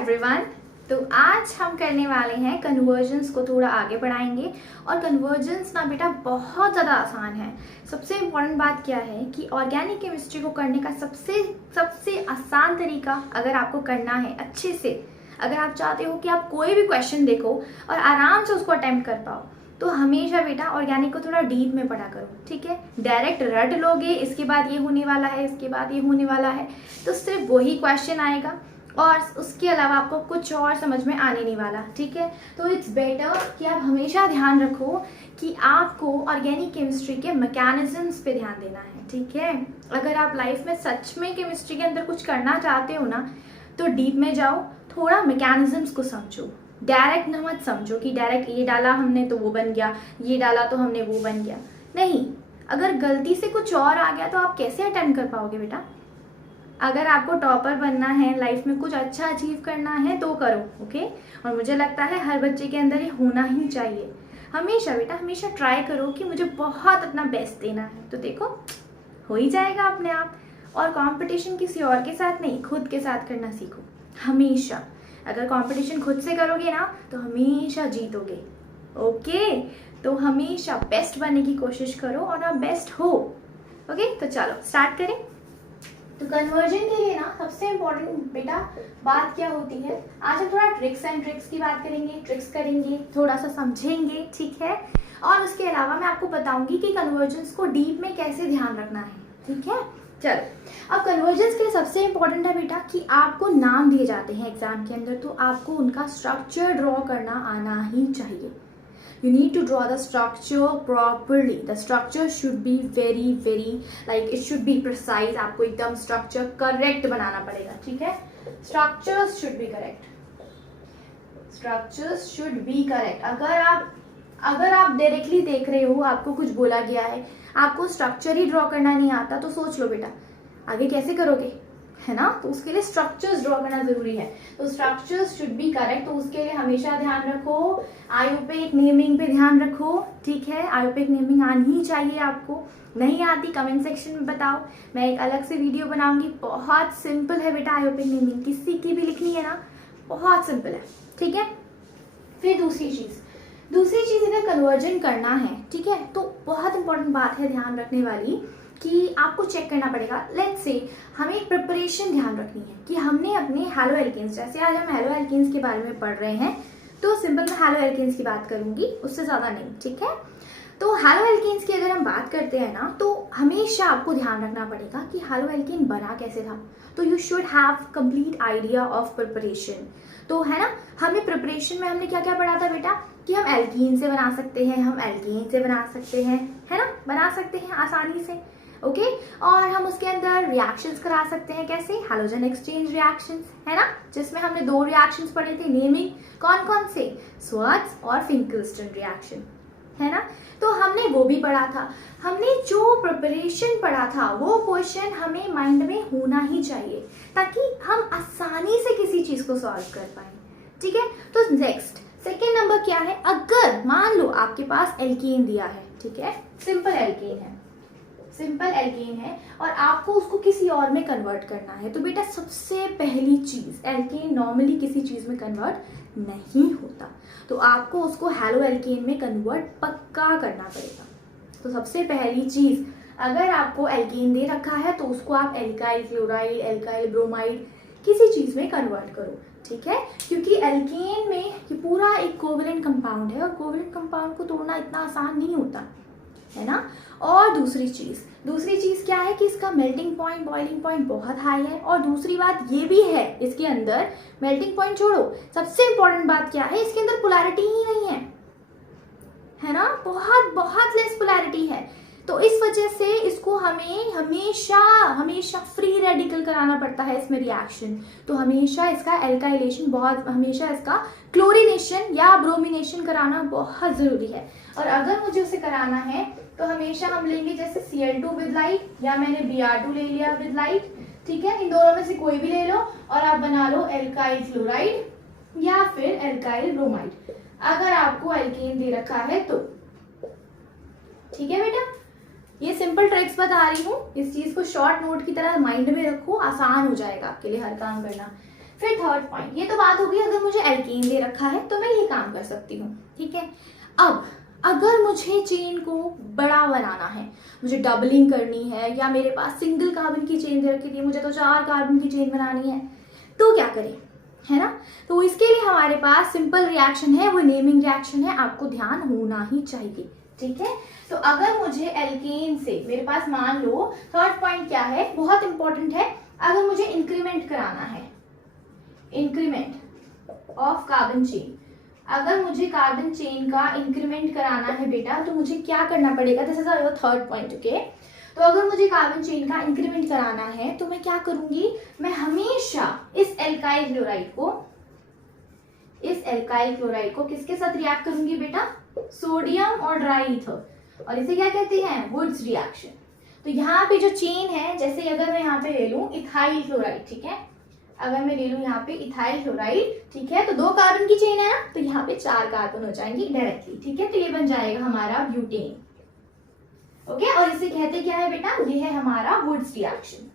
Everyone. तो आज हम करने वाले हैं कन्वर्जन्स को थोड़ा आगे बढ़ाएंगे। और कन्वर्जन्स ना बेटा बहुत ज़्यादा आसान है। सबसे इम्पॉर्टेंट बात क्या है कि ऑर्गेनिक केमिस्ट्री को करने का सबसे आसान तरीका, अगर आपको करना है अच्छे से, अगर आप चाहते हो कि आप कोई भी क्वेश्चन देखो और आराम से उसको अटेम्प्ट कर पाओ, तो हमेशा बेटा ऑर्गेनिक को थोड़ा डीप में पढ़ा करो। ठीक है, डायरेक्ट रट लोगे इसके बाद ये होने वाला है, इसके बाद ये होने वाला है, तो सिर्फ वही क्वेश्चन आएगा और उसके अलावा आपको कुछ और समझ में आने नहीं वाला। ठीक है, तो इट्स बेटर कि आप हमेशा ध्यान रखो कि आपको ऑर्गेनिक केमिस्ट्री के मैकेनिज्म्स पे ध्यान देना है। ठीक है, अगर आप लाइफ में सच में केमिस्ट्री के अंदर कुछ करना चाहते हो ना, तो डीप में जाओ, थोड़ा मैकेनिज्म्स को समझो। डायरेक्ट न मत समझो कि डायरेक्ट ये डाला हमने तो वो बन गया, ये डाला तो हमने वो बन गया। नहीं, अगर गलती से कुछ और आ गया तो आप कैसे अटेम्प्ट कर पाओगे बेटा। अगर आपको टॉपर बनना है, लाइफ में कुछ अच्छा अचीव करना है तो करो। ओके, और मुझे लगता है हर बच्चे के अंदर ये होना ही चाहिए। हमेशा बेटा हमेशा ट्राई करो कि मुझे बहुत अपना बेस्ट देना है, तो देखो हो ही जाएगा अपने आप। और कंपटीशन किसी और के साथ नहीं, खुद के साथ करना सीखो हमेशा। अगर कंपटीशन खुद से करोगे ना तो हमेशा जीतोगे। ओके, तो हमेशा बेस्ट बनने की कोशिश करो और आप बेस्ट हो। ओके, तो चलो स्टार्ट करें। तो कन्वर्जन के लिए ना सबसे इम्पोर्टेंट बेटा बात क्या होती है, आज हम थोड़ा ट्रिक्स एंड ट्रिक्स की बात करेंगे, ट्रिक्स करेंगे, थोड़ा सा समझेंगे। ठीक है, और उसके अलावा मैं आपको बताऊंगी कि कन्वर्जन्स को डीप में कैसे ध्यान रखना है। ठीक है, चलो अब कन्वर्जन्स के लिए सबसे इम्पोर्टेंट है बेटा कि आपको नाम दिए जाते हैं एग्जाम के अंदर, तो आपको उनका स्ट्रक्चर ड्रॉ करना आना ही चाहिए। You need to draw the structure properly. The structure should be very like it should be precise. आपको एकदम structure correct बनाना पड़ेगा। ठीक है, structures should be correct. Structures should be correct. अगर आप डायरेक्टली देख रहे हो, आपको कुछ बोला गया है, आपको स्ट्रक्चर ही ड्रॉ करना नहीं आता, तो सोच लो बेटा आगे कैसे करोगे, है ना। तो उसके लिए स्ट्रक्चर्स ड्रॉ करना जरूरी है। तो स्ट्रक्चर्स शुड बी करेक्ट, तो उसके लिए हमेशा ध्यान रखो, आयुर्वेदिक नेमिंग पे ध्यान रखो। ठीक है, आयुर्वेदिक नेमिंग आनी ही चाहिए। आपको नहीं आती कमेंट सेक्शन में बताओ, मैं एक अलग से वीडियो बनाऊंगी। बहुत सिंपल है बेटा आयुर्वेदिक नेमिंग, किसी की भी लिखनी है ना, बहुत सिंपल है। ठीक है, फिर दूसरी चीज अगर कन्वर्जन करना है, ठीक है, तो बहुत इंपॉर्टेंट बात है ध्यान रखने वाली कि आपको चेक करना पड़ेगा। लेट्स से हमें प्रिपरेशन ध्यान रखनी है कि हमने अपने हैलो एल्केन्स, जैसे आज हम हैलो एल्केन्स के बारे में पढ़ रहे हैं, तो सिंपल मैं हैलो एल्केन्स की बात करूंगी, उससे ज्यादा नहीं। ठीक है, तो हैलो एल्केन्स की अगर हम बात करते हैं ना, तो हमेशा आपको ध्यान रखना पड़ेगा कि हैलो एल्केन बना कैसे था। तो you should have complete idea of preparation. तो है ना, हमें प्रिपरेशन में हमने क्या क्या पढ़ा था बेटा कि हम एल्कीन से बना सकते हैं, हम एल्केन से बना सकते हैं, है ना, बना सकते हैं आसानी से। ओके, और हम उसके अंदर रिएक्शंस करा सकते हैं, कैसे, हैलोजन एक्सचेंज रिएक्शंस, है ना, जिसमें हमने 2 रिएक्शंस पढ़े थे, नेमिंग कौन कौन से, स्वर्ट्ज और फिंकलस्टन रिएक्शन, है ना। तो हमने वो भी पढ़ा था। हमने जो प्रिपरेशन पढ़ा था वो क्वेश्चन हमें माइंड में होना ही चाहिए, ताकि हम आसानी से किसी चीज को सॉल्व कर पाए। ठीक है, तो नेक्स्ट सेकेंड नंबर क्या है, अगर मान लो आपके पास एल्केन दिया है, ठीक है, सिंपल एल्केन है और आपको उसको किसी और में कन्वर्ट करना है, तो बेटा सबसे पहली चीज, एल्केन नॉर्मली किसी चीज में कन्वर्ट नहीं होता, तो आपको उसको हैलो एल्केन में कन्वर्ट पक्का करना पड़ेगा। तो सबसे पहली चीज, अगर आपको एल्केन दे रखा है तो उसको आप एल्काइल क्लोराइड, एल्काइल ब्रोमाइड किसी चीज में कन्वर्ट करो। ठीक है, क्योंकि एल्केन में ये पूरा एक कोवेलेंट कंपाउंड है और कोवेलेंट कंपाउंड को तोड़ना इतना आसान नहीं होता, है ना। और दूसरी चीज क्या है कि इसका मेल्टिंग पॉइंट, बॉइलिंग पॉइंट बहुत हाई है। और दूसरी बात ये भी है, इसके अंदर मेल्टिंग पॉइंट छोड़ो, सबसे इंपॉर्टेंट बात क्या है, इसके अंदर पोलैरिटी ही नहीं है ना, बहुत लेस पोलैरिटी है। तो इस वजह से इसको हमें हमेशा फ्री रेडिकल कराना पड़ता है इसमें रिएक्शन। तो हमेशा इसका एल्काइलेशन, हमेशा इसका क्लोरीनेशन या ब्रोमिनेशन कराना बहुत जरूरी है। और अगर मुझे उसे कराना है तो हमेशा हम लेंगे जैसे Cl2 विद लाइट, या मैंने Br2 ले लिया विद लाइट। ठीक है, इन दोनों में से कोई भी ले लो और आप बना लो एल्काइल क्लोराइड या फिर एल्काइल ब्रोमाइड, अगर आपको एल्केन दे रखा है तो। ठीक है बेटा, ये सिंपल ट्रिक्स बता रही हूँ, इस चीज को शॉर्ट नोट की तरह माइंड में रखो, आसान हो जाएगा आपके लिए हर काम करना। फिर थर्ड पॉइंट, ये तो बात होगी अगर मुझे एल्कीन दे रखा है तो मैं ये काम कर सकती हूँ, ठीक है। अब अगर मुझे चेन को बड़ा बनाना है, मुझे डबलिंग करनी है, या मेरे पास सिंगल कार्बन की चेन दे रखी थी, मुझे तो 4 कार्बन की चेन बनानी है, तो क्या करें, है ना। तो इसके लिए हमारे पास सिंपल रिएक्शन है, वो नेमिंग रिएक्शन है, आपको ध्यान होना ही चाहिए, ठीक है। तो अगर मुझे एल्केन से, मेरे पास मान लो थर्ड पॉइंट क्या है, बहुत इंपॉर्टेंट है, अगर मुझे इंक्रीमेंट कराना है, इंक्रीमेंट ऑफ कार्बन चेन, अगर मुझे कार्बन चेन का इंक्रीमेंट कराना है बेटा, तो मुझे क्या करना पड़ेगा, this is your third point, okay. तो अगर मुझे कार्बन चेन का इंक्रीमेंट कराना है तो मैं क्या करूंगी, मैं हमेशा इस एल्काइल क्लोराइड को किसके साथ रिएक्ट करूंगी बेटा, सोडियम और ड्राई ईथर, और इसे क्या कहते हैं, वुड्स रिएक्शन। तो यहाँ पे जो चेन है, जैसे अगर मैं यहाँ पे ले लूं इथाइल क्लोराइड, ठीक है, अगर मैं ले लूं यहाँ पे इथाइल क्लोराइड, ठीक है, तो 2 कार्बन की चेन है ना, तो यहाँ पे 4 कार्बन हो जाएंगी डायरेक्टली, ठीक है। तो ये बन जाएगा हमारा ब्यूटेन, ओके। और इसे कहते क्या है बेटा, ये है हमारा वुड्स रिएक्शन,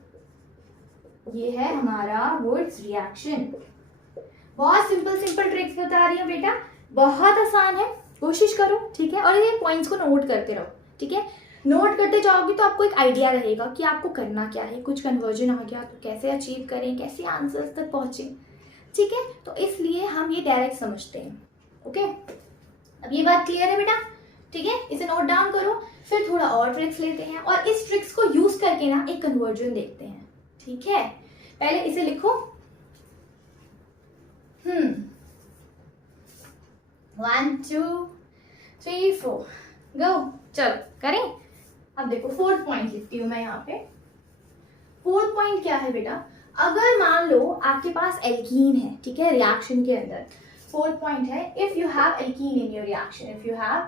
ये है हमारा वुड्स रिएक्शन। बहुत सिंपल ट्रिक्स बता रही हूँ बेटा, बहुत आसान है, कोशिश करो, ठीक है। और ये पॉइंट्स को नोट करते रहो, ठीक है। नोट करते जाओगे तो आपको एक आइडिया रहेगा कि आपको करना क्या है, कुछ कन्वर्जन आ गया तो कैसे अचीव करें, कैसे आंसर्स तक पहुंचे, ठीक है। तो इसलिए हम ये डायरेक्ट समझते हैं, ओके। अब ये बात क्लियर है बेटा, ठीक है, इसे नोट डाउन करो। फिर थोड़ा और ट्रिक्स लेते हैं और इस ट्रिक्स को यूज करके ना एक कन्वर्जन देखते हैं, ठीक है। पहले इसे लिखो, 1 2 3 4 गो, चलो करें। अब देखो फोर्थ पॉइंट लिखती हूं मैं यहाँ पे। फोर्थ पॉइंट क्या है बेटा, अगर मान लो आपके पास एल्कीन है, ठीक है, रिएक्शन के अंदर, फोर्थ पॉइंट है, if you have alkene in your reaction, if you have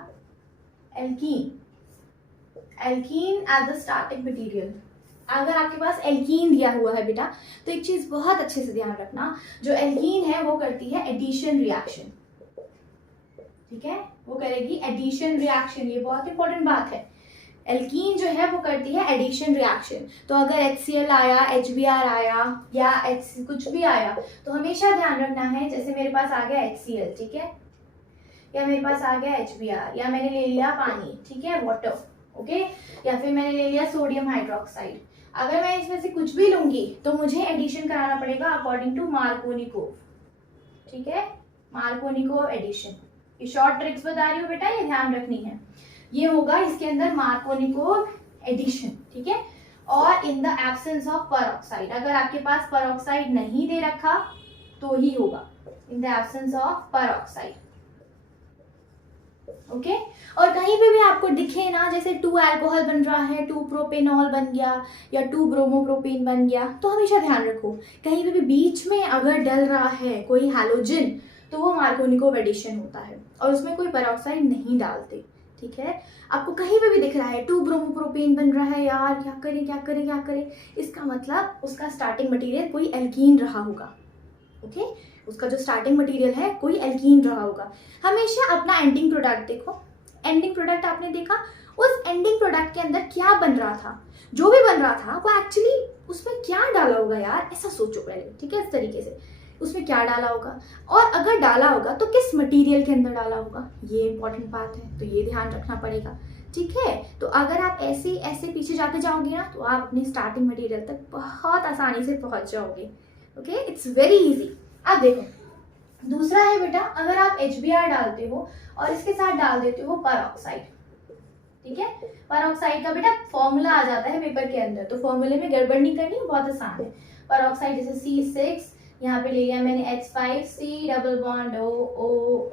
alkene at the starting material, अगर आपके पास एल्कीन दिया हुआ है बेटा, तो एक चीज बहुत अच्छे से ध्यान रखना, जो एल्कीन है वो करती है एडिशन रिएक्शन, ठीक है, वो करेगी एडिशन रिएक्शन, ये बहुत इंपॉर्टेंट बात है। एल्कीन जो है वो करती है एडिशन रिएक्शन। तो अगर HCl आया, HBr आया, या कुछ भी आया, तो हमेशा ध्यान रखना है, जैसे मेरे पास आ गया HCl, ठीक है, या मेरे पास आ गया HBr, या मैंने ले लिया पानी, ठीक है, वाटर, ओके, या फिर मैंने ले लिया सोडियम हाइड्रोक्साइड, अगर मैं इसमें से कुछ भी लूंगी तो मुझे एडिशन कराना पड़ेगा अकॉर्डिंग टू मार्कोनिकोव, ठीक है, मार्कोनिकोव एडिशन। ये शॉर्ट ट्रिक्स बता रही हूँ बेटा, ये ध्यान रखनी है। ये होगा इसके अंदर मार्कोनिकोव एडिशन, ठीक है। और in the absence of peroxide, अगर आपके पास परऑक्साइड नहीं दे रखा तो ही होगा, in the absence of peroxide, okay. और कहीं पे भी आपको दिखे ना, जैसे 2 अल्कोहल बन रहा है, 2 प्रोपेनॉल बन गया, या 2 ब्रोमोप्रोपेन बन गया, तो हमेशा ध्यान रखो, कहीं पे भी बीच में अगर डल रहा है कोई हैलोजन, तो वो मार्कोनिकोव एडिशन होता है, और उसमें कोई परऑक्साइड नहीं डालते, ठीक है। आपको कहीं पे भी दिख रहा है 2 ब्रोमोप्रोपेन बन रहा है, यार क्या करें क्या करें क्या करें, इसका मतलब उसका स्टार्टिंग मटेरियल कोई एल्कीन रहा होगा, ओके, उसका जो स्टार्टिंग मटेरियल है कोई एल्कीन रहा होगा। हमेशा अपना एंडिंग प्रोडक्ट देखो, एंडिंग प्रोडक्ट आपने देखा, उस एंडिंग प्रोडक्ट के अंदर क्या बन रहा था, जो भी बन रहा था वो एक्चुअली उसमें क्या डाला होगा यार, ऐसा सोचो पहले, ठीक है, इस तरीके से उसमें क्या डाला होगा, और अगर डाला होगा तो किस मटेरियल के अंदर डाला होगा, ये इंपॉर्टेंट बात है, तो ये ध्यान रखना पड़ेगा, ठीक है। तो अगर आप ऐसे ऐसे पीछे जाते जाओगे ना, तो आप अपने स्टार्टिंग मटेरियल तक बहुत आसानी से पहुंच जाओगे, ओके, इट्स वेरी इजी। अब देखो दूसरा है बेटा, अगर आप HBr डालते हो और इसके साथ डाल देते हो परऑक्साइड, ठीक है, परऑक्साइड का बेटा फॉर्मूला आ जाता है पेपर के अंदर, तो फॉर्मूले में गड़बड़ नहीं करनी, बहुत आसान है। परऑक्साइड जैसे C6, यहाँ पे ले लिया मैंने H5, C double bond O O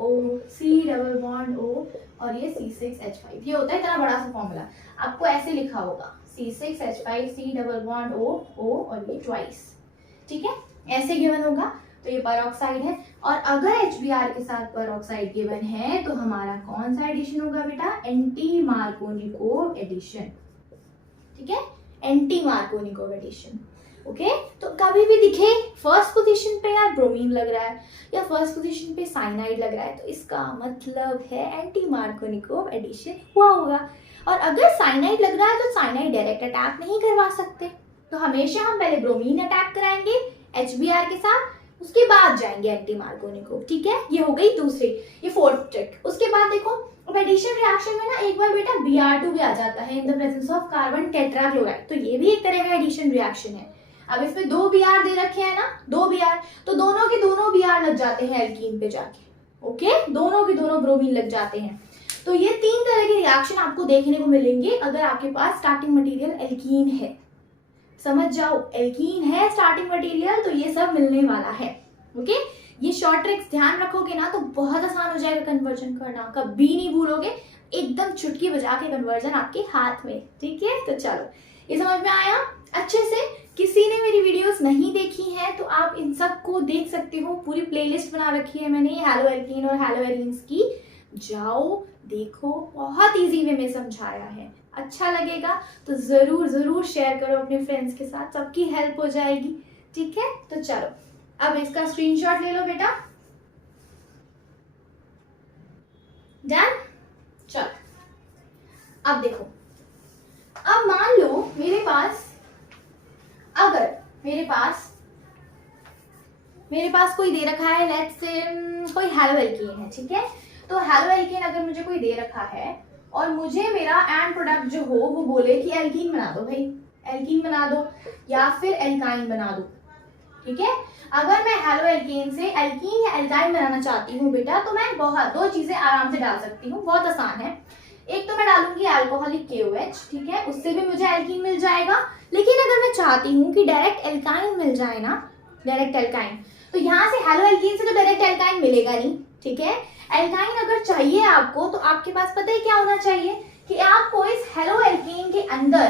O, C double bond O, और ये C6H5, ये होता है इतना बड़ा सा फॉर्मूला, आपको ऐसे लिखा होगा C6H5 C double bond O O, और ये ट्वाइस, ठीक है, ऐसे गिवन होगा, तो ये परऑक्साइड है। और अगर HBr के साथ परऑक्साइड गिवन है तो हमारा कौन सा एडिशन होगा बेटा, एंटी मार्कोनिकोव एडिशन, ठीक है, एंटी मार्कोनिकोव एडिशन, ओके। तो कभी भी दिखे फर्स्ट पोजीशन पे यार ब्रोमीन लग रहा है, या फर्स्ट पोजीशन पे साइनाइड लग रहा है, तो इसका मतलब है एंटी मार्कोनिकोव एडिशन हुआ होगा। और अगर साइनाइड लग रहा है तो साइनाइड डायरेक्ट अटैक नहीं करवा सकते, तो हमेशा हम पहले ब्रोमीन अटैक कराएंगे HBr के साथ, उसके जाएंगे एंटी मार्कोनी। ठीक है, ये हो गई दूसरी, ये फोर्थ ट्रिक। उसके बाद देखो, अब एडिशन रिएक्शन में ना एक बार बेटा Br2 भी आ जाता है in the presence of carbon tetrachloride, तो ये भी एक तरह का एडिशन रिएक्शन है। अब इसमें 2 Br दे रखे हैं ना, 2 Br, तो दोनों के दोनों Br लग जाते हैं एल्कीन पे जाके। ओके, दोनों के दोनों ब्रोमीन लग जाते हैं। तो ये 3 तरह के रिएक्शन आपको देखने को मिलेंगे अगर आपके पास स्टार्टिंग मटेरियल एल्कीन है। समझ जाओ, एल्कीन है स्टार्टिंग मटेरियल, तो ये सब मिलने वाला है। ओके, ये शॉर्ट ट्रिक्स ध्यान रखोगे ना तो बहुत आसान हो जाएगा कन्वर्जन करना, कभी नहीं भूलोगे, एकदम चुटकी बजा के कन्वर्जन आपके हाथ में। ठीक है, तो चलो, ये समझ में आया अच्छे से। किसी ने मेरी वीडियोस नहीं देखी हैं तो आप इन सब को देख सकते हो, पूरी प्लेलिस्ट बना रखी है मैंने हैलो एल्कीन और हैलो एलीन्स की, जाओ देखो, बहुत इजी वे में समझाया है। अच्छा लगेगा तो जरूर जरूर शेयर करो अपने फ्रेंड्स के साथ, सबकी हेल्प हो जाएगी। ठीक है, तो चलो अब इसका स्क्रीनशॉट ले लो बेटा। डन, चलो अब देखो, अब मान लो मेरे पास, अगर मेरे पास कोई दे रखा है, लेट्स से कोई हैलो एल्कीन है। ठीक है, तो हैलो एल्कीन अगर मुझे कोई दे रखा है और मुझे मेरा एंड प्रोडक्ट जो हो वो बोले कि एल्कीन बना दो भाई, एल्कीन बना दो या फिर एल्काइन बना दो। ठीक है, अगर मैं हैलो एल्कीन से एल्कीन या एल्काइन बनाना चाहती हूँ बेटा, तो मैं दो चीजें आराम से डाल सकती हूँ, बहुत आसान है। एक तो मैं डालूंगी अल्कोहलिक KOH, ठीक है, उससे भी मुझे एल्कीन मिल जाएगा। लेकिन अगर मैं चाहती हूँ कि डायरेक्ट एल्काइन मिल जाए ना, डायरेक्ट एल्काइन, तो यहाँ से हैलो एल्कीन से तो डायरेक्ट एल्काइन मिलेगा नहीं। ठीक है, एल्काइन अगर चाहिए आपको तो आपके पास पता है क्या होना चाहिए कि आपको इस हैलो एल्कीन के अंदर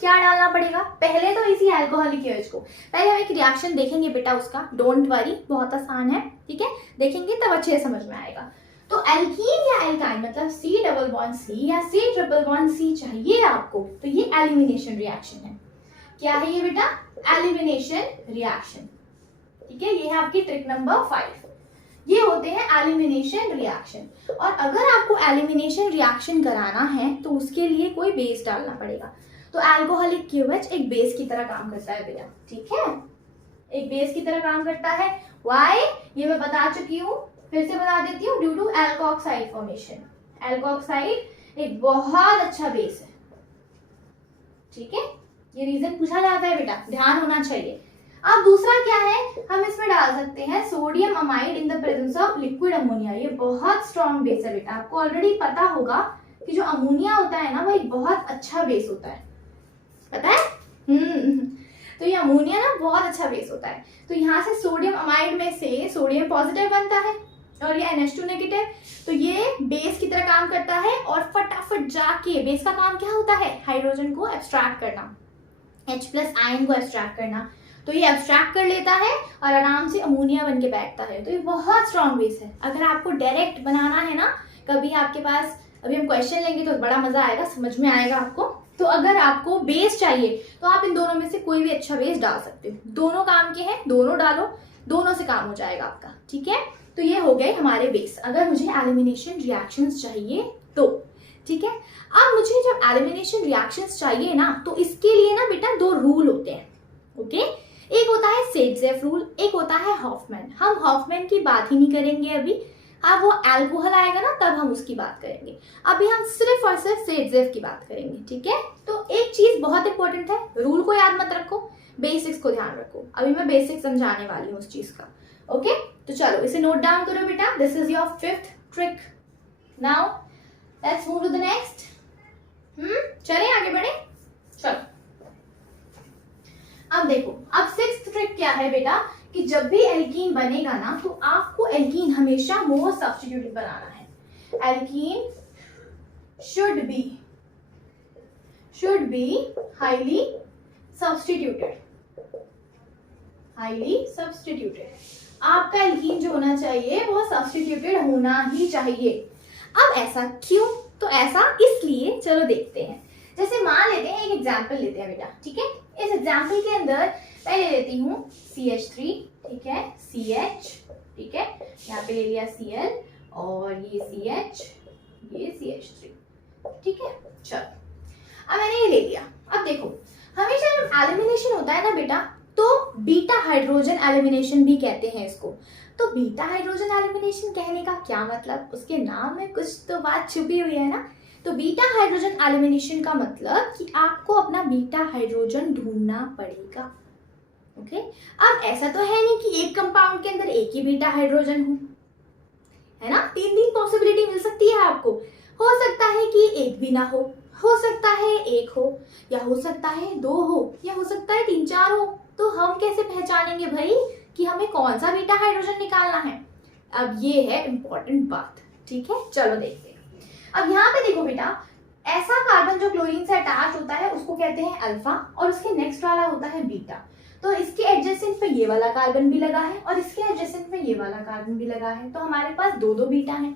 क्या डालना पड़ेगा। पहले तो इसी अल्कोहलिक KOH को, पहले हम एक रिएक्शन देखेंगे बेटा उसका, डोंट वरी, बहुत आसान है। ठीक है, देखेंगे तब अच्छे से समझ में आएगा। तो एल्कीन या एल्काइन मतलब C डबल बॉन्ड C या C ट्रिपल बॉन्ड C चाहिए आपको, तो ये एलिमिनेशन रिएक्शन है। क्या है ये बेटा? Elimination reaction. ठीक है, ये है आपकी ट्रिक नंबर 5। ये होते हैं एलिमिनेशन रिएक्शन। और अगर आपको एलिमिनेशन रिएक्शन कराना है तो उसके लिए कोई बेस डालना पड़ेगा। तो अल्कोहलिक KOH एक बेस की तरह काम करता है बेटा। ठीक है, एक बेस की तरह काम करता है। व्हाई, ये मैं बता चुकी हूँ, फिर से बता देती हूँ, due to alkoxide formation. Alkoxide एक बहुत अच्छा बेस है। ठीक है, ये रीजन पूछा जाता है बेटा, ध्यान होना चाहिए। अब दूसरा क्या है, हम इसमें डाल सकते हैं sodium amide in the presence of liquid ammonia. ये बहुत स्ट्रॉन्ग बेस है बेटा, आपको ऑलरेडी पता होगा कि जो अमोनिया होता है ना, वो एक बहुत अच्छा बेस होता है, पता है? तो ये अमोनिया ना बहुत अच्छा बेस होता है। तो यहाँ से सोडियम अमाइड में से सोडियम पॉजिटिव बनता है और ये NH2 नेगेटिव, तो ये बेस की तरह काम करता है। और फटाफट जाके बेस का काम क्या होता है, हाइड्रोजन को एब्स्ट्रैक्ट करना, H+ आयन को एब्स्ट्रैक्ट करना। तो ये एब्स्ट्रैक्ट कर लेता है और आराम से अमोनिया बन के बैठता है। तो ये बहुत स्ट्रॉन्ग बेस है। अगर आपको डायरेक्ट बनाना है ना, कभी आपके पास, अभी हम क्वेश्चन लेंगे तो बड़ा मजा आएगा, समझ में आएगा आपको। तो अगर आपको बेस चाहिए तो आप इन दोनों में से कोई भी अच्छा बेस डाल सकते हो। दोनों काम के हैं, दोनों डालो, दोनों से काम हो जाएगा आपका। ठीक है, तो ये हो गए हमारे बेस, अगर मुझे एलिमिनेशन रिएक्शंस चाहिए तो। ठीक है, अब मुझे जब एलिमिनेशन रिएक्शंस चाहिए ना, तो इसके लिए ना बेटा 2 रूल होते हैं। ओके, एक होता है सेटजेफ रूल, एक होता है हॉफमैन। हम हॉफमैन की बात ही नहीं करेंगे अभी, अब वो अल्कोहल आएगा ना तब हम उसकी बात करेंगे। अभी हम सिर्फ और सिर्फ सेटजेफ की बात करेंगे। ठीक है, तो एक चीज बहुत इंपॉर्टेंट है, रूल को याद मत रखो, बेसिक्स को ध्यान रखो। अभी मैं बेसिक्स समझाने वाली हूँ उस चीज का। ओके, तो चलो इसे नोट डाउन करो बेटा, this is your 5th trick. Now let's move to the next. चले आगे बढ़े, चलो। अब देखो, अब 6th ट्रिक क्या है बेटा, कि जब भी एल्कीन बनेगा ना, तो आपको एल्कीन हमेशा मोर सब्स्टिट्यूटेड बनाना है। Alkene should be highly substituted. आपका एल्कीन जो होना चाहिए वो सब्स्टिट्यूटेड होना ही चाहिए। अब ऐसा क्यों? तो ऐसा इसलिए, चलो देखते हैं। जैसे मान लेते हैं, एक एग्जाम्पल लेते हैं बेटा। ठीक है, इस एग्जाम्पल के अंदर मैं ले लेती हूँ CH3, ठीक है, CH, ठीक है, यहाँ पे ले लिया Cl और ये CH, ये CH3, ठीक है। चलो, अब मैंने ये ले लिया। अब देखो, हमेशा जब एलिमिनेशन होता है ना बेटा, तो बीटा हाइड्रोजन एलिमिनेशन भी कहते हैं इसको। तो बीटा हाइड्रोजन एलिमिनेशन कहने का क्या मतलब, उसके नाम में कुछ तो बात छुपी हुई है ना। तो बीटा हाइड्रोजन एलिमिनेशन का मतलब कि आपको अपना बीटा हाइड्रोजन ढूंढना पड़ेगा। ओके, अब ऐसा तो है नहीं कि एक कंपाउंड के अंदर एक ही बीटा हाइड्रोजन हो, है ना। तीन पॉसिबिलिटी मिल सकती है आपको। हो सकता है कि एक भी ना हो सकता है एक हो, या हो सकता है दो हो, या हो सकता है 3-4 हो। तो हम कैसे पहचानेंगे भाई कि हमें कौन सा बीटा हाइड्रोजन निकालना है। अब ये है इंपॉर्टेंट बात, ठीक है। चलो देखते हैं। अब यहाँ पे देखो बेटा, ऐसा कार्बन जो क्लोरीन से अटैच होता है उसको कहते हैं अल्फा, और उसके नेक्स्ट वाला होता है बीटा। तो इसके एडजेसेंट पे ये वाला कार्बन भी लगा है और इसके एडजेसेंट पे ये वाला कार्बन भी लगा है। तो हमारे पास दो बीटा है,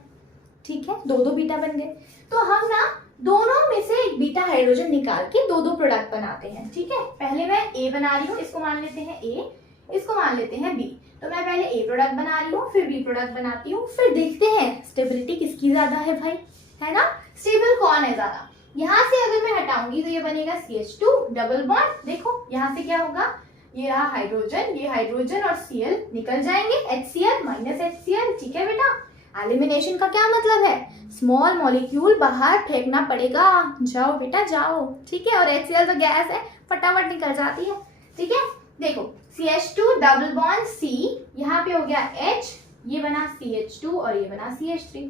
ठीक है, दो बीटा बन गए। तो हम ना दोनों में से एक बीटा हाइड्रोजन निकाल के दो प्रोडक्ट बनाते हैं, ठीक है। पहले मैं ए बना रही हूँ, इसको मान लेते हैं ए, इसको मान लेते हैं बी। तो मैं पहले ए प्रोडक्ट बना रही हूँ, फिर बी प्रोडक्ट बनाती हूँ, फिर देखते हैं स्टेबिलिटी किसकी ज्यादा है भाई, है ना। स्टेबल कौन है ज्यादा। यहाँ से अगर मैं हटाऊंगी तो ये बनेगा CH2 डबल बॉन्ड। देखो यहाँ से क्या होगा, ये रहा हाइड्रोजन, ये हाइड्रोजन और Cl निकल जाएंगे, HCl माइनस HCl, ठीक है बेटा। एलिमिनेशन का क्या मतलब है, स्मॉल मॉलिक्यूल बाहर फेंकना पड़ेगा, जाओ बेटा जाओ, ठीक है। और HCl तो गैस है, फटाफट निकल जाती है, ठीक है। देखो CH2 डबल बॉन्ड C, यहाँ पे हो गया H, ये बना CH2 और ये बना CH3।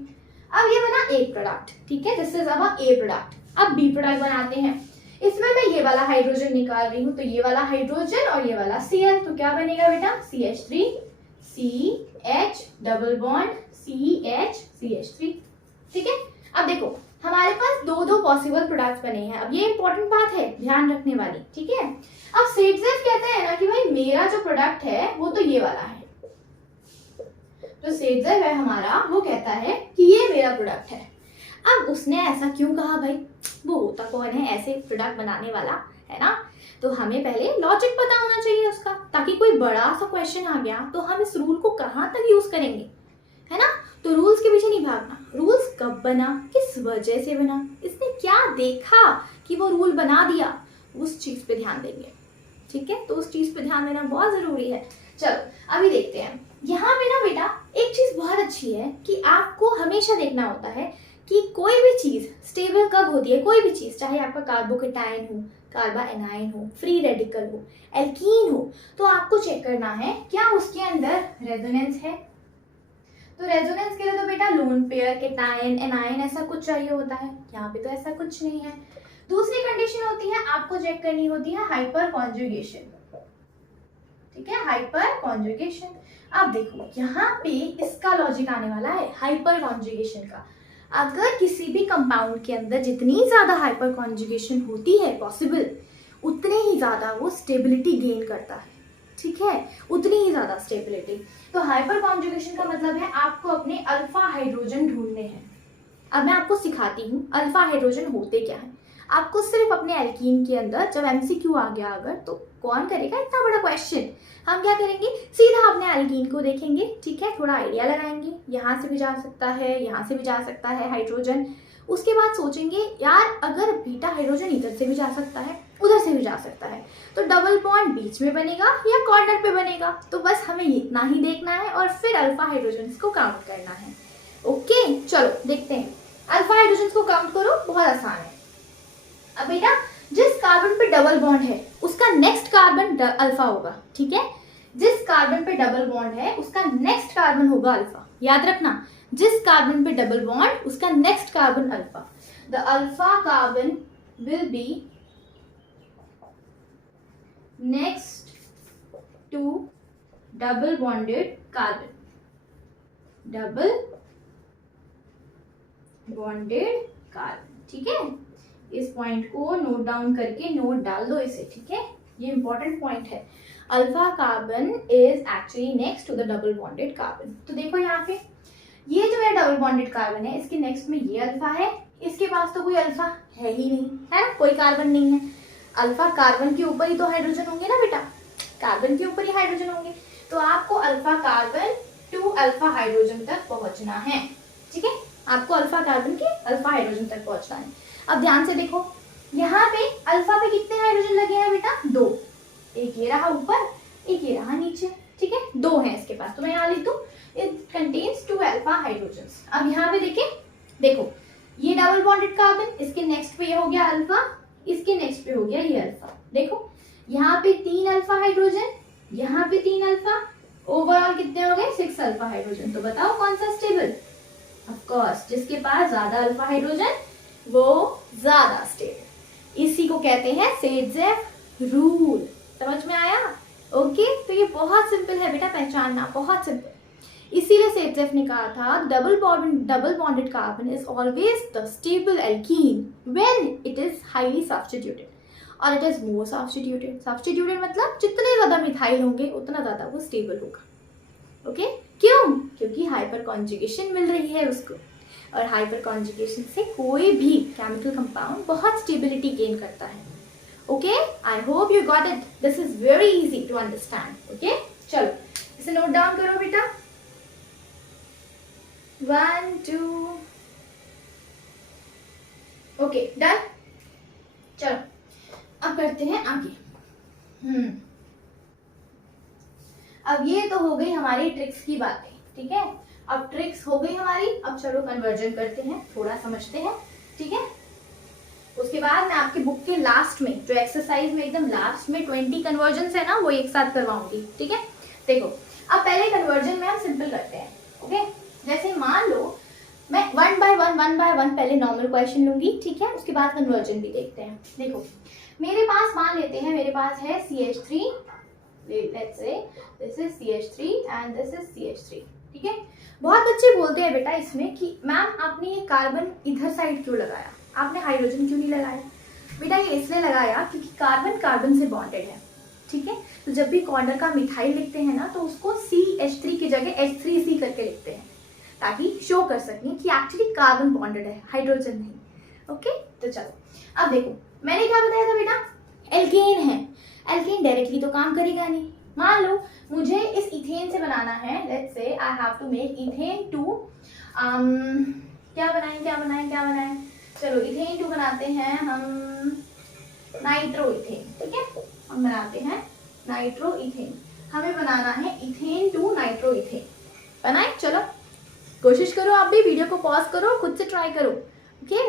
अब ये बना A प्रोडक्ट, ठीक है, this is our A product. अब B प्रोडक्ट बनाते हैं। इसमें मैं ये वाला हाइड्रोजन निकाल रही हूँ, तो ये वाला हाइड्रोजन और ये वाला Cl, तो क्या बनेगा बेटा CH3 CH double bond CH CH3, ठीक है। अब देखो हमारे पास दो पॉसिबल प्रोडक्ट्स बने हैं। अब ये इंपॉर्टेंट बात है ध्यान रखने वाली, ठीक है। अब सेडजेफ कहते हैं ना कि भाई मेरा जो प्रोडक्ट है वो तो ये वाला है। जो सेडजेफ है हमारा वो कहता है कि ये मेरा प्रोडक्ट है। अब उसने ऐसा क्यों कहा भाई, वो होता कौन है ऐसे प्रोडक्ट बनाने वाला, है ना। तो हमें पहले लॉजिक पता होना चाहिए उसका, ताकि कोई बड़ा सा क्वेश्चन आ गया तो हम इस रूल को कहाँ तक यूज करेंगे, है ना। तो रूल्स के पीछे नहीं भागना, रूल्स कब बना, किस वजह से बना, इसने क्या देखा कि वो रूल बना दिया, उस चीज पे ध्यान देंगे, ठीक है। तो उस चीज पे ध्यान देना बहुत जरूरी है। चलो अभी देखते हैं। यहाँ पे ना बेटा एक चीज बहुत अच्छी है कि आपको हमेशा देखना होता है कि कोई भी चीज स्टेबल कब होती है। कोई भी चीज, चाहे आपका कार्बोकेटायन हो, कार्बा एनाइन हो, फ्री रेडिकल हो, एल्कीन हो, तो आपको चेक करना है क्या उसके अंदर रेजोनेंस है। तो रेजोनेंस के लिए तो बेटा लोन पेयर, केटायन, एनाइन ऐसा कुछ चाहिए होता है। यहाँ पे तो ऐसा कुछ नहीं है। दूसरी कंडीशन होती है, आपको चेक करनी होती है हाइपर कॉन्जुगेशन, ठीक है, हाइपर कॉन्जुगेशन। अब देखो यहाँ पे इसका लॉजिक आने वाला है हाइपर कॉन्जुगेशन का। अगर किसी भी कंपाउंड के अंदर जितनी ज्यादा हाइपर कॉन्जुगेशन होती है पॉसिबल, उतने ही ज्यादा वो स्टेबिलिटी गेन करता है, ठीक है, उतनी ही ज्यादा स्टेबिलिटी। तो हाइपर कॉन्जुगेशन का मतलब है आपको अपने अल्फा हाइड्रोजन ढूंढने हैं। अब मैं आपको सिखाती हूँ अल्फा हाइड्रोजन होते क्या है। आपको सिर्फ अपने एल्कीन के अंदर जब MCQ आ गया अगर, तो कौन करेगा इतना बड़ा क्वेश्चन, हम क्या करेंगे सीधा अपने एल्कीन को देखेंगे, ठीक है, थोड़ा आइडिया लगाएंगे, यहाँ से भी जा सकता है, यहाँ से भी जा सकता है हाइड्रोजन। उसके बाद सोचेंगे यार अगर बीटा हाइड्रोजन इधर से भी जा सकता है, उधर से भी जा सकता है, तो डबल बॉन्ड बीच में बनेगा या कॉर्नर पे बनेगा। तो बस हमें इतना ही देखना है और फिर अल्फा हाइड्रोजन को काउंट करना है। ओके चलो देखते हैं। अल्फा हाइड्रोजन को काउंट करो, बहुत आसान है। अब बेटा जिस कार्बन पे डबल बॉन्ड है उसका नेक्स्ट कार्बन अल्फा होगा, ठीक है। जिस कार्बन पे डबल बॉन्ड है उसका नेक्स्ट कार्बन होगा अल्फा। याद रखना, जिस कार्बन पे डबल बॉन्ड उसका next carbon alpha. The alpha carbon will be next to double bonded carbon, double bonded carbon, ठीक है। इस पॉइंट को नोट डाउन करके नोट डाल दो इसे, ठीक है, ये इंपॉर्टेंट पॉइंट है। Alpha carbon is actually next to the double bonded carbon. तो देखो यहाँ पे ये जो है डबल बॉन्डेड कार्बन है, इसके नेक्स्ट में ये अल्फा है, इसके पास तो कोई अल्फा है ही नहीं, है ना, कोई कार्बन नहीं है। अल्फा कार्बन के ऊपर ही तो हाइड्रोजन होंगे ना बेटा, कार्बन के ऊपर ही हाइड्रोजन होंगे। तो आपको alpha carbon to alpha hydrogen तक पहुंचना है, ठीक है, आपको अल्फा कार्बन के अल्फा हाइड्रोजन तक पहुंचना है। अब ध्यान से देखो यहाँ पे अल्फा पे कितने हाइड्रोजन लगे हैं बेटा, 2। एक ये रहा ऊपर, एक ये रहा नीचे, ठीक है, 2 है इसके पास, तो मैं यहाँ लिख दूँ इट कंटेन्स 2 अल्फा हाइड्रोजन्स। अब यहाँ पे देखो ये डबल बॉन्डेड कार्बन, इसके नेक्स्ट पे ये हो गया अल्फा, इसके नेक्स्ट पे हो गया ये अल्फा। देखो यहाँ पे 3 अल्फा हाइड्रोजन, यहाँ पे 3 अल्फा, ओवरऑल कितने हो गए 6 अल्फा हाइड्रोजन। तो बताओ कौन सा स्टेबल? ऑफ कोर्स जिसके पास ज्यादा अल्फा हाइड्रोजन वो ज्यादा स्टेबल। इसी को कहते हैं सेडजेफ रूल। समझ में आया? ओके, तो ये बहुत सिंपल है बेटा पहचानना, बहुत सिंपल। इसीलिए सेडजेफ ने कहा था double bonded carbon is always the stable alkene when it is highly substituted और it is more substituted. Substituted मतलब जितने ज्यादा मिथाइल होंगे उतना ज्यादा वो स्टेबल होगा। ओके, क्यों? क्योंकि हाइपर कॉन्जुगेशन मिल रही है उसको, और हाइपर कॉन्जुगेशन से कोई भी केमिकल कंपाउंड बहुत स्टेबिलिटी गेन करता है। Okay, I hope you got it, this is very easy to understand. Okay, चलो इसे नोट डाउन करो बेटा, 1 2, ओके डन। चलो अब करते हैं आगे। अब ये तो हो गई हमारी ट्रिक्स की बातें, ठीक है। अब ट्रिक्स हो गई हमारी, अब चलो कन्वर्जन करते हैं, थोड़ा समझते हैं, ठीक है। उसके बाद मैं आपके बुक के लास्ट में, जो एक्सरसाइज में एकदम लास्ट में 20 कन्वर्जन है ना, वो एक साथ करवाऊंगी, ठीक है। देखो अब पहले कन्वर्जन में हम सिंपल करते हैं। ओके, जैसे मान लो मैं 1 बाय 1 पहले नॉर्मल क्वेश्चन लूंगी, ठीक है, उसके बाद कन्वर्जन भी देखते हैं। देखो मेरे पास मान लेते हैं, मेरे पास है CH3, let's say this is CH3 and this is CH3, ठीक है। बहुत बच्चे बोलते हैं बेटा इसमें कि मैम आपने ये कार्बन इधर साइड क्यों लगाया, आपने हाइड्रोजन क्यों नहीं लगाया? बेटा ये इसलिए लगाया क्योंकि कार्बन कार्बन से बॉन्डेड है, ठीक है। तो जब भी कॉर्नर का मिथाइल लिखते हैं ना तो उसको CH3 की जगह H3C करके लिखते हैं, ताकि शो कर सकें कि एक्चुअली कार्बन बॉन्डेड है, हाइड्रोजन नहीं। ओके, तो चलो अब देखो मैंने क्या बताया था बेटा, एल्केन है। एल्केन डायरेक्टली तो काम करेगा नहीं। मान लो मुझे इस इथेन से बनाना है, let's say I have to make ethane too, क्या बनाएं, चलो इथेन टू बनाते हैं हम नाइट्रो इथेन, ठीक है। हम बनाते हैं नाइट्रो इथेन, हमें बनाना है इथेन टू नाइट्रो इथेन। बनाए, चलो कोशिश करो, आप भी वीडियो को पॉज करो, खुद से ट्राई करो। ओके,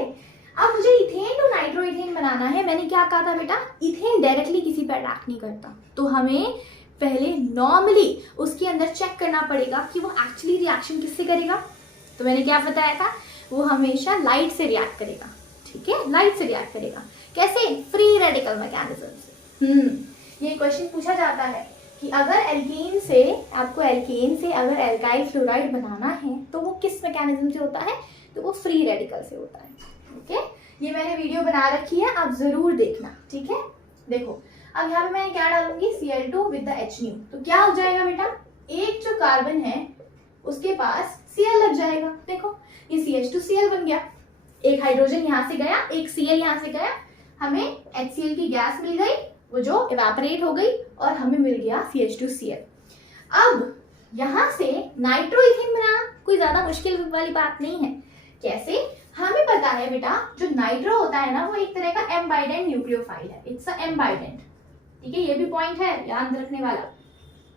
अब मुझे इथेन टू नाइट्रो इथेन बनाना है। मैंने क्या कहा था बेटा, इथेन डायरेक्टली किसी पे अटैक नहीं करता, तो हमें पहले नॉर्मली उसके अंदर चेक करना पड़ेगा कि वो एक्चुअली रिएक्शन किससे करेगा। तो मैंने क्या बताया था, वो हमेशा लाइट से रिएक्ट करेगा, ठीक है, लाइट से रिएक्ट करेगा। कैसे? फ्री रेडिकल मैकेनिज्म से। ये क्वेश्चन पूछा जाता है कि अगर एल्केन से, आपको एल्केन से अगर एल्काइल क्लोराइड बनाना है तो वो किस मैकेनिज्म से होता है? तो वो फ्री रेडिकल से होता है। ओके, ये मैंने वीडियो बना रखी है, आप जरूर देखना, ठीक है। देखो अब यहाँ पे मैं क्या डालूंगी, Cl2 with the H new, तो क्या हो जाएगा बेटा, एक जो कार्बन है उसके पास Cl लग जाएगा। देखो ये CH2Cl बन गया, एक हाइड्रोजन यहाँ से गया, एक Cl यहाँ से गया, हमें HCl की गैस मिल गई, वो जो इवेपोरेट हो गई और हमें मिल गया CH2Cl। अब यहाँ से नाइट्रोइथेन बनाना कोई ज्यादा मुश्किल वाली बात नहीं है। कैसे? हमें पता है बेटा जो नाइट्रो होता है ना वो एक तरह का एम्बाइडेंट न्यूक्लियोफाइल है, इट्स अ एम्बाइडेंट, ठीक है। ये भी पॉइंट है याद रखने वाला,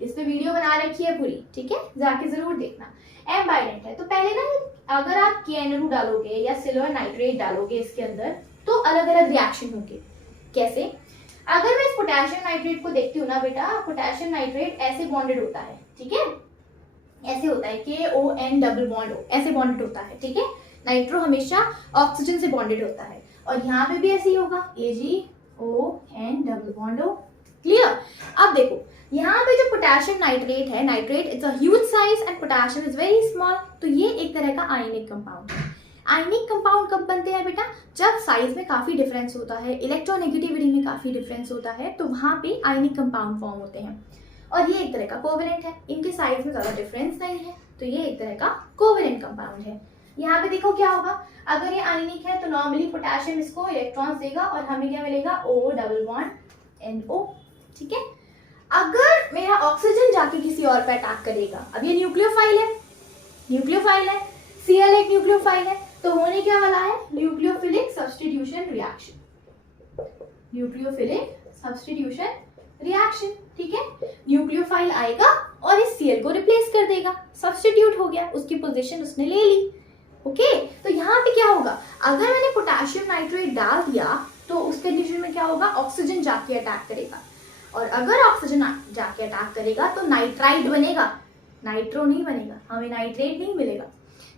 इस पे वीडियो बना रखी है पूरी, ठीक है, जाके जरूर देखना। एम्बाइडेंट है तो पहले ना अगर आप KNRU डालोगे या सिल्वर नाइट्रेट डालोगे इसके अंदर तो अलग अलग रिएक्शन होंगे। कैसे? अगर मैं इस पोटेशियम नाइट्रेट को देखती हूँ ना बेटा, पोटेशियम नाइट्रेट ऐसे बॉन्डेड होता है, ठीक है, ऐसे होता है KON डबल बॉन्ड O, ऐसे बॉन्डेड होता है, ठीक है। नाइट्रो हमेशा ऑक्सीजन से बॉन्डेड होता है और यहाँ पे भी ऐसे ही होगा, AgON double bond O। Clear? अब देखो यहाँ पे जो पोटेशियम नाइट्रेट है, nitrate it's a huge size and potassium is very small, तो ये एक तरह का आयनिक कंपाउंड है। आयनिक कंपाउंड कब बनते हैं बेटा? जब साइज में काफी डिफरेंस होता है, इलेक्ट्रोनेगेटिविटी में काफी डिफरेंस होता है, तो वहां पे आयनिक कंपाउंड फॉर्म होते हैं। और ये एक तरह का कोवेलेंट है, इनके साइज में ज्यादा डिफरेंस नहीं है, तो ये एक तरह का कोवेलेंट कंपाउंड है। यहाँ पे देखो क्या होगा, अगर ये आयनिक है तो नॉर्मली पोटेशियम इसको इलेक्ट्रॉन्स देगा और हमें क्या मिलेगा, O डबल बॉन्ड NO, ठीक है। अगर मेरा ऑक्सीजन जाके किसी और पे अटैक करेगा, अब ये न्यूक्लियोफाइल है, Cl एक न्यूक्लियोफाइल है, तो होने क्या वाला है, nucleophilic substitution reaction, nucleophilic substitution reaction. ठीक है, न्यूक्लियोफाइल आएगा और इस Cl को रिप्लेस कर देगा, सब्स्टिट्यूट हो गया, उसकी पोजीशन उसने ले ली। ओके, तो यहाँ पे क्या होगा, अगर मैंने पोटेशियम नाइट्रेट डाल दिया तो उस कंडीशन में क्या होगा, ऑक्सीजन जाके अटैक करेगा, और अगर ऑक्सीजन जाके अटैक करेगा तो नाइट्राइट बनेगा, नाइट्रो नहीं बनेगा, हमें नाइट्रेट नहीं मिलेगा।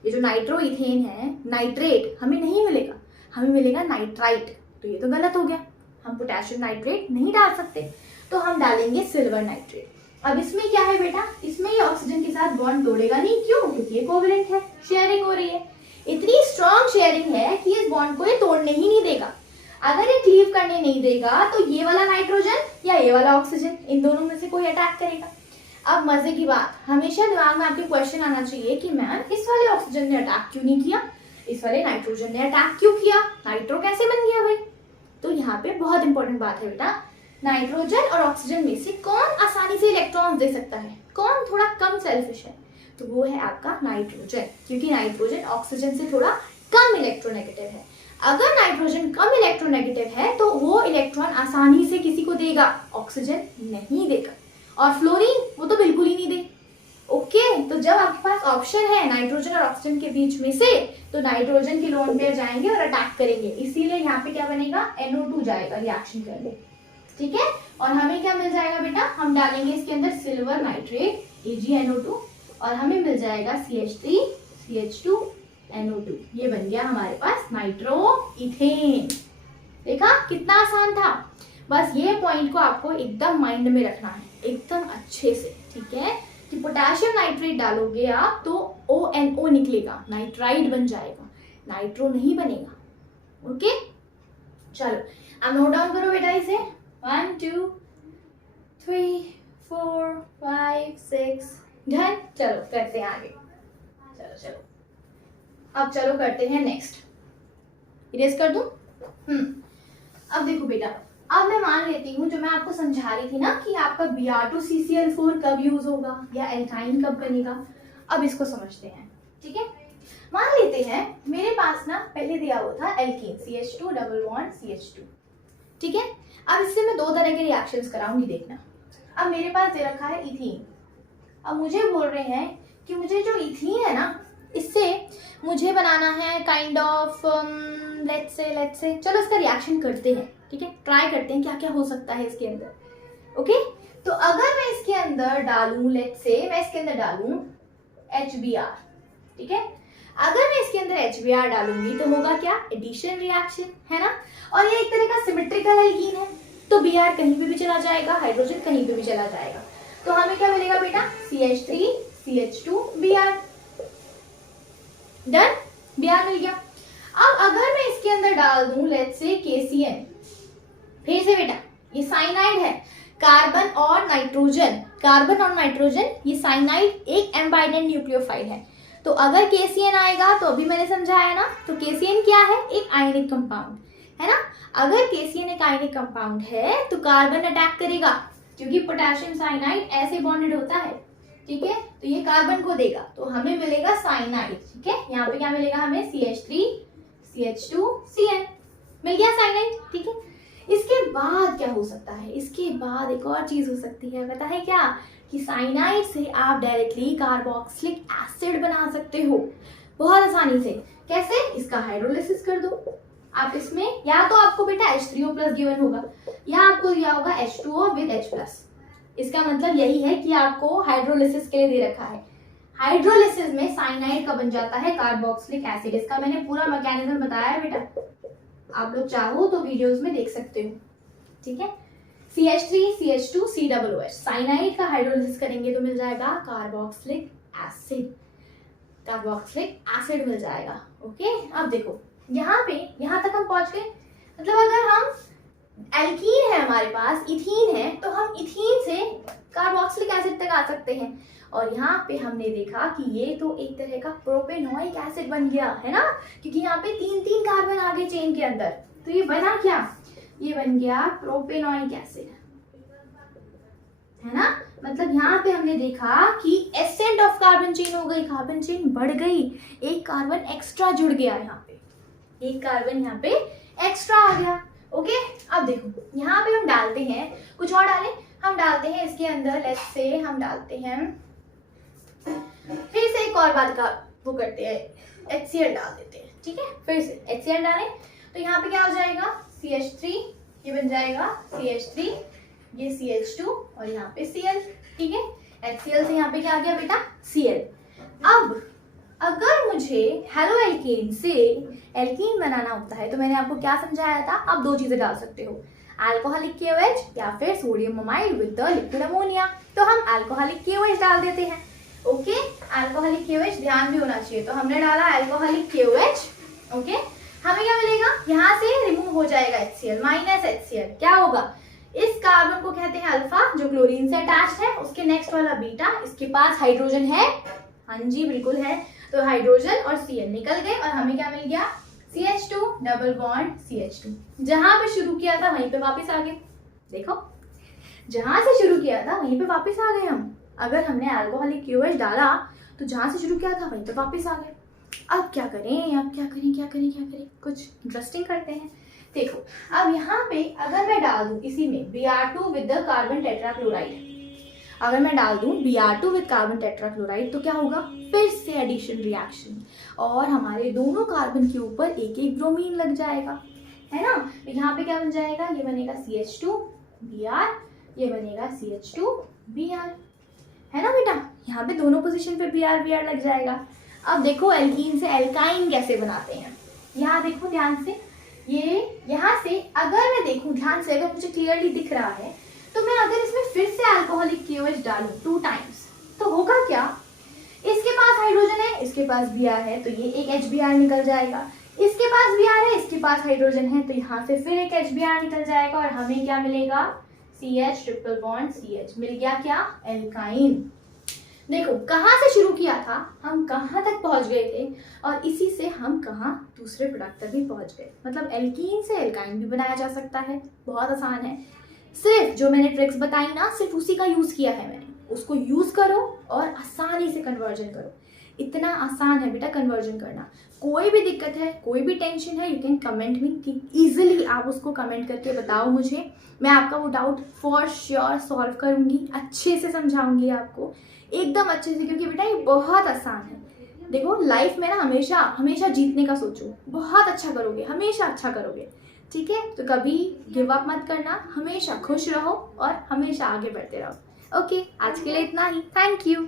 ये जो नाइट्रो इथेन है, नाइट्रेट हमें नहीं मिलेगा, हमें मिलेगा नाइट्राइट। तो ये तो गलत हो गया, हम पोटेशियम नाइट्रेट नहीं डाल सकते, तो हम डालेंगे सिल्वर नाइट्रेट। अब इसमें क्या है बेटा, इसमें ये ऑक्सीजन के साथ बॉन्ड तोड़ेगा नहीं, क्यों, क्योंकि ये कोवेलेंट है, शेयरिंग हो रही है, इतनी स्ट्रॉन्ग शेयरिंग है कि इस बॉन्ड को ये तोड़ने ही नहीं देगा। अगर ये क्लीव करने नहीं देगा तो ये वाला नाइट्रोजन या ये वाला ऑक्सीजन, इन दोनों में से कोई अटैक करेगा। अब मजे की बात, हमेशा दिमाग में आपके क्वेश्चन आना चाहिए कि मैम इस वाले ऑक्सीजन ने अटैक क्यों नहीं किया, इस वाले नाइट्रोजन ने अटैक क्यों किया, नाइट्रो कैसे बन गया भाई। तो यहाँ पे बहुत इंपॉर्टेंट बात है बेटा, नाइट्रोजन और ऑक्सीजन में से कौन आसानी से इलेक्ट्रॉन्स दे सकता है, कौन थोड़ा कम सेल्फिश है, तो वो है आपका नाइट्रोजन, क्योंकि नाइट्रोजन ऑक्सीजन से थोड़ा कम इलेक्ट्रोनेगेटिव है। अगर नाइट्रोजन कम इलेक्ट्रोनेगेटिव है तो वो इलेक्ट्रॉन आसानी से किसी को देगा, ऑक्सीजन नहीं देगा, और फ्लोरीन वो तो बिल्कुल ही नहीं दे। ओके, तो जब आपके पास ऑप्शन है नाइट्रोजन और ऑक्सीजन के बीच में से, तो नाइट्रोजन के लोन पेयर जाएंगे और अटैक करेंगे, इसीलिए यहाँ पे क्या बनेगा, NO2 जाएगा रिएक्शन करने, ठीक है। और हमें क्या मिल जाएगा बेटा, हम डालेंगे इसके अंदर सिल्वर नाइट्रेट AgNO2 और हमें मिल जाएगा CH3 CH2 NO2, ये बन गया हमारे पास नाइट्रो इथेन। देखा कितना आसान था, बस ये पॉइंट को आपको एकदम माइंड में रखना है, एकदम अच्छे से, ठीक है, कि पोटेशियम नाइट्रेट डालोगे आप तो ONO निकलेगा, नाइट्राइट बन जाएगा, नाइट्रो नहीं बनेगा। ओके, चलो अब नोट डाउन करो बेटा इसे, 1 2 3 4 5 6 डन। चलो करते हैं आगे, चलो अब चलो करते हैं नेक्स्ट, इरेज कर दूं। अब देखो बेटा, अब मैं मान लेती हूँ जो मैं आपको समझा रही थी ना कि आपका Br2CCl4 कब यूज होगा या एल्काइन कब बनेगा, अब इसको समझते हैं, ठीक है। मान लेते हैं मेरे पास ना पहले दिया हुआ था alkene CH2 double bond CH2, ठीक है। अब इससे मैं दो तरह के रिएक्शंस कराऊंगी, देखना। अब मेरे पास दे रखा है इथीन, अब मुझे बोल रहे हैं कि मुझे जो इथीन है ना, इससे मुझे बनाना है काइंड ऑफ लेट्स से चलो इसका रिएक्शन करते हैं, ठीक है, ट्राई करते हैं क्या क्या हो सकता है इसके अंदर। ओके, तो अगर मैं इसके अंदर डालूं, लेट्स से मैं इसके अंदर डालूं HBr, ठीक है, अगर मैं इसके अंदर HBr डालूंगी तो होगा क्या, एडिशन रिएक्शन है ना, और ये एक तरह का सिमेट्रिकल एल्कीन है, तो Br कहीं पे भी चला जाएगा, हाइड्रोजन कहीं पे भी चला जाएगा, तो हमें क्या मिलेगा बेटा, CH3 CH2 Br, done, Br मिल गया। अब अगर मैं इसके अंदर डाल दूं लेट्स से KCN, फिर से बेटा ये साइनाइड है, कार्बन और नाइट्रोजन, ये साइनाइड एक एम्बाइडेंट न्यूक्लियोफाइल है, तो अगर KCN आएगा तो अभी मैंने समझाया ना, तो KCN क्या है, एक आयनिक कंपाउंड है ना। अगर KCN एक आयनिक कंपाउंड है तो कार्बन अटैक करेगा, क्योंकि पोटेशियम साइनाइड ऐसे बॉन्डेड होता है, ठीक है, तो ये कार्बन को देगा, तो हमें मिलेगा साइनाइड, ठीक है। यहाँ पे क्या मिलेगा हमें, CH3 CH2 CN, मिल गया साइनाइड, ठीक है। इसके बाद क्या हो सकता है, इसके बाद एक और चीज हो सकती है, पता है क्या, कि साइनाइड से आप डायरेक्टली कार्बोक्सिलिक एसिड बना सकते हो बहुत आसानी से। कैसे, इसका हाइड्रोलिसिस कर दो आप, इसमें या तो आपको बेटा H3O+ गिवन होगा या आपको दिया होगा H2O with H+, इसका मतलब यही है कि आपको हाइड्रोलिसिस के लिए दे रखा है। हाइड्रोलिसिस में साइनाइड का बन जाता है कार्बोक्सिलिक एसिड, इसका मैंने पूरा मैकेनिज्म बताया है बेटा, आप लोग चाहो तो वीडियोस में देख सकते हो, ठीक है। CH3 CH2 COOH, साइनाइड का हाइड्रोलिसिस करेंगे तो मिल जाएगा कार्बोक्सिलिक एसिड मिल जाएगा। ओके, अब देखो यहाँ तक हम पहुंच गए, मतलब अगर हम एल्कीन है हमारे पास, इथीन है, तो हम इथीन से कार्बोक्सिलिक एसिड तक आ सकते हैं, और यहाँ पे हमने देखा कि ये तो एक तरह का प्रोपेनोइक एसिड बन गया है ना, क्योंकि यहाँ पे 3 कार्बन आ गए चेन के अंदर, तो ये बना क्या, ये बन गया प्रोपेनोइक एसिड, है ना। मतलब यहाँ पे हमने देखा कि एसेंट ऑफ कार्बन चेन हो गई, कार्बन चेन बढ़ गई, एक कार्बन एक्स्ट्रा जुड़ गया, यहाँ पे एक कार्बन एक्स्ट्रा आ गया। ओके, अब देखो यहाँ पे हम डालते हैं, कुछ और डालें, हम डालते हैं इसके अंदर, लेट्स से हम डालते हैं, फिर से एक और बात का वो करते हैं, HCl डाल देते हैं, ठीक है। फिर से HCl डालें तो यहाँ पे क्या हो जाएगा, CH3, ये बन जाएगा CH3, ये CH2 और यहाँ पे Cl, ठीक है। HCl से यहाँ पे क्या आ गया बेटा, Cl। अब अगर मुझे हेलो एल्कीन से एल्कीन बनाना होता है तो मैंने आपको क्या समझाया था, आप दो चीजें डाल सकते हो, अल्कोहलिक KOH या फिर sodium amide with the liquid ammonia. तो हम अल्कोहलिक KOH डाल देते हैं, ओके। अल्कोहलिक KOH ध्यान भी होना चाहिए, तो हमने डाला अल्कोहलिक KOH, ओके। हमें क्या मिलेगा, यहाँ से रिमूव हो जाएगा HCl, माइनस HCl, क्या होगा, इस कार्बन को कहते हैं अल्फा जो क्लोरीन से अटैच्ड है, उसके नेक्स्ट वाला बीटा, इसके पास हाइड्रोजन है, हाँ जी बिल्कुल है, तो हाइड्रोजन और Cl निकल गए और हमें क्या मिल गया, CH2 डबल बॉन्ड CH2। जहां पे शुरू किया था वहीं पे वापस आ गए, देखो जहां से शुरू किया था वहीं पे वापस आ गए हम। अगर हमने अल्कोहलिक KOH डाला तो जहां से शुरू किया था वहीं पे वापस आ गए। अब क्या करें, अब क्या करें, क्या करें, क्या करें, कुछ इंटरेस्टिंग करते हैं। देखो अब यहाँ पे अगर मैं डाल दूं इसी में Br2 with the carbon tetrachloride, अगर मैं डाल दूं Br2 विद कार्बन टेट्राक्लोराइड तो क्या होगा, फिर से एडिशन रिएक्शन, और हमारे दोनों कार्बन के ऊपर एक एक ब्रोमीन लग जाएगा, है ना। तो यहाँ पे क्या बन जाएगा, ये बनेगा CH2Br, ये बनेगा CH2Br, है ना बेटा। यहाँ पे दोनों पोजीशन पे Br लग जाएगा। अब देखो एल्कीन से एल्काइन कैसे बनाते हैं, यहाँ देखो ध्यान से, ये यहाँ से अगर मैं देखूं ध्यान से, अगर मुझे क्लियरली दिख रहा है तो मैं अगर इसमें फिर से अल्कोहलिक KOH डालूं 2 टाइम्स तो होगा क्या, इसके पास हाइड्रोजन है, इसके पास Br है, तो ये एक HBr निकल जाएगा, इसके पास Br है, इसके पास हाइड्रोजन है, तो यहाँ से फिर एक HBr निकल जाएगा और हमें क्या मिलेगा, CH ट्रिपल बॉन्ड CH, मिल गया क्या, एल्काइन। देखो कहाँ से शुरू किया था, हम कहाँ तक पहुंच गए थे, और इसी से हम कहाँ दूसरे प्रोडक्ट तक भी पहुंच गए। मतलब एल्कीन से एल्काइन भी बनाया जा सकता है, बहुत आसान है। सिर्फ जो मैंने ट्रिक्स बताई ना, सिर्फ उसी का यूज किया है मैंने, उसको यूज करो और आसानी से कन्वर्जन करो। इतना आसान है बेटा कन्वर्जन करना। कोई भी दिक्कत है, कोई भी टेंशन है, यू कैन कमेंट मी, ठीक इजीली आप उसको कमेंट करके बताओ मुझे, मैं आपका वो डाउट फॉर श्योर सॉल्व करूंगी, अच्छे से समझाऊंगी आपको, एकदम अच्छे से, क्योंकि बेटा ये बहुत आसान है। देखो लाइफ में ना हमेशा हमेशा जीतने का सोचो, बहुत अच्छा करोगे, हमेशा अच्छा करोगे, ठीक है। तो कभी गिव अप मत करना, हमेशा खुश रहो और हमेशा आगे बढ़ते रहो। ओके, आज के लिए इतना ही, थैंक यू।